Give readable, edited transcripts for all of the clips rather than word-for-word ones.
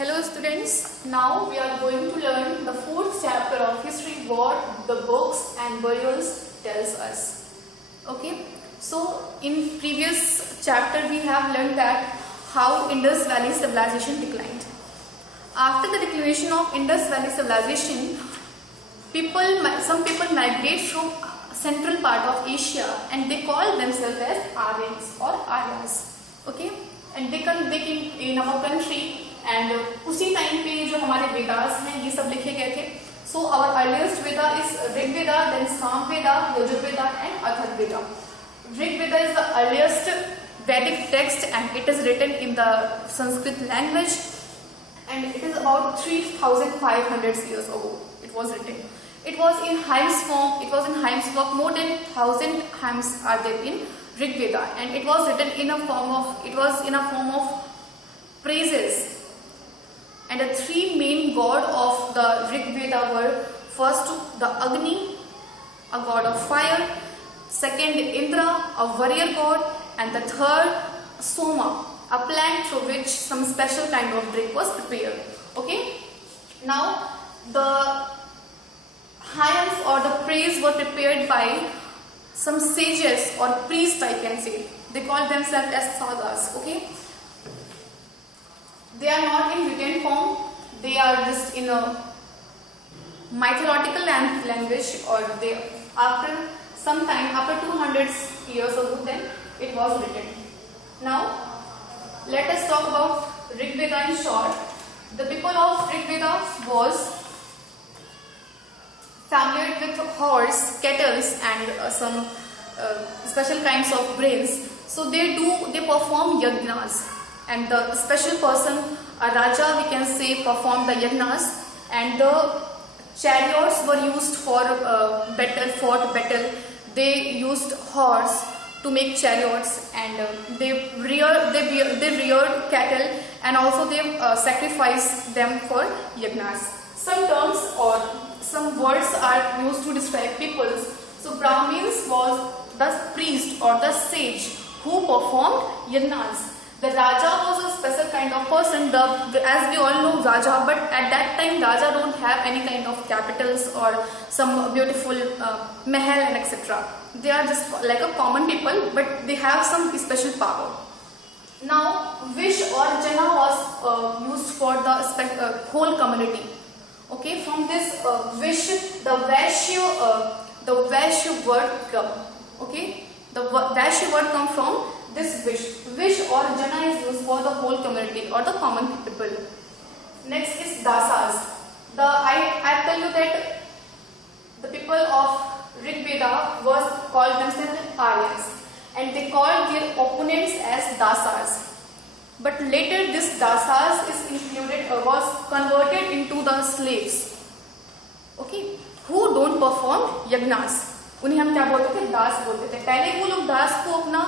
Hello students, now we are going to learn the fourth chapter of history, what the books and burials tells us. Okay, so in previous chapter we have learned that how Indus Valley civilization declined. After the declination of Indus Valley civilization, some people migrate from central part of Asia and they call themselves as Aryans or Aryas. Okay, and they came in our country. And उसी time पे जो हमारे वेदास हैं ये सब लिखे गए थे. So our earliest Veda is Rigveda, then Samaveda, Yajurveda and Atharvaveda. Rigveda is the earliest Vedic text and it is written in the Sanskrit language and it is about 3500 years ago it was written. It was in hymns form. It was in hymns form. More than 1000 hymns are there in Rigveda, and it was written in a form of praises. And the three main gods of the Rig Veda were first the Agni, a god of fire, second Indra, a warrior god, and the third Soma, a plant through which some special kind of drink was prepared. Okay, now the hymns or the praise were prepared by some sages or priests, I can say. They call themselves as sagas. Okay, they are not in written form, they are just in a mythological language, or they after some time, after 200 years ago, then it was written. Now let us talk about Rig Veda in short. The people of Rig Veda was familiar with horse, cattle and some special kinds of grains. So they perform yajnas. And the special person, a Raja we can say, performed the yajnas, and the chariots were used for battle. They used horse to make chariots, and they reared cattle, and also they sacrificed them for yajnas. Some terms or some words are used to describe peoples. So Brahmins was the priest or the sage who performed yajnas. The Raja was a special kind of person, as we all know Raja, but at that time Raja don't have any kind of capitals or some beautiful mahal and etc. They are just like a common people, but they have some special power. Now Vish or Jana was used for the whole community. Okay, from this Vish, the Vaishya word come. Okay, the Vaishya word come from this Vish. Vish or Jana is used for the whole community or the common people. Next is Dasas. I tell you that the people of Rig Veda was called themselves Aryans, and they called their opponents as Dasas. But later this Dasas was converted into the slaves. Okay, who don't perform yajnas. उन्हें हम क्या बोलते थे? दास बोलते थे. पहले वो लोग दास को अपना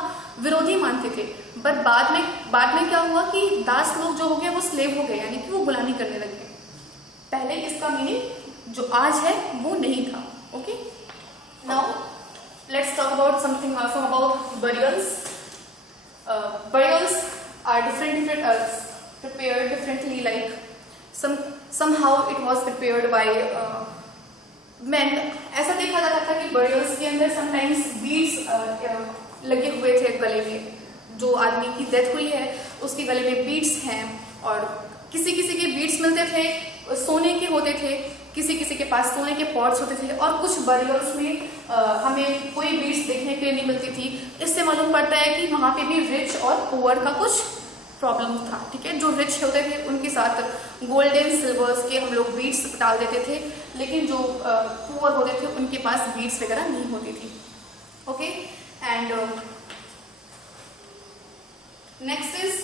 विरोधी मानते थे, बट बाद में क्या हुआ कि दास लोग जो हो गए वो स्लेव हो गए, यानी कि वो गुलामी करने लगे. पहले इसका मीनिंग जो आज है वो नहीं था. Okay, now let's talk about something also about burials. Burials are different prepared differently, like somehow it was prepared by men. ऐसा देखा जाता था कि burials के अंदर sometimes beads लगे हुए थे गले में. जो आदमी की डेथ हुई है उसके गले में बीड्स हैं, और किसी के बीड्स मिलते थे, सोने के होते थे, किसी के पास सोने के पॉट्स होते थे, और कुछ बरियल्स में हमें कोई बीड्स देखने के लिए नहीं मिलती थी. इससे मालूम पड़ता है कि वहाँ पे भी रिच और पुअर का कुछ प्रॉब्लम था. ठीक है, जो रिच होते थे उनके साथ गोल्ड एंड सिल्वर्स के हम लोग बीड्स डाल देते थे, लेकिन जो पुअर होते थे उनके पास बीड्स वगैरह नहीं होती थी. Okay, and next is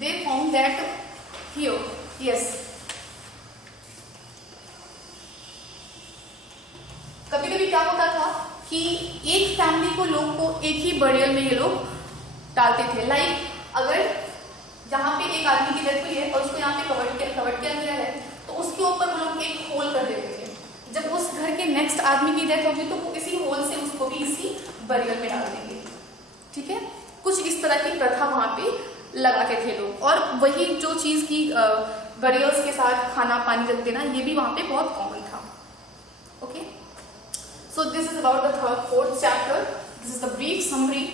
they found that here, yes, कभी क्या होता था कि एक फैमिली को लोग को एक ही बरियल में ये लोग डालते थे. लाइक अगर जहाँ पे एक आदमी की डेथ हुई है और उसको यहाँ पे कवर्ड किया गया है, तो उसके ऊपर वो लोग एक होल कर देते थे. जब उस घर के नेक्स्ट आदमी की डेथ होगी तो वो इसी होल से उसको भी इसी बरियल में डाल देंगे. ठीक है, कुछ इस तरह की प्रथा वहां पे लगाते थे लोग, और वही जो चीज की बरियर्स के साथ खाना पानी रख देना, ये भी वहां पे बहुत कॉमन था. Okay, so this is about the 4th chapter. This is the brief summary.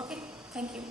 Okay, thank you.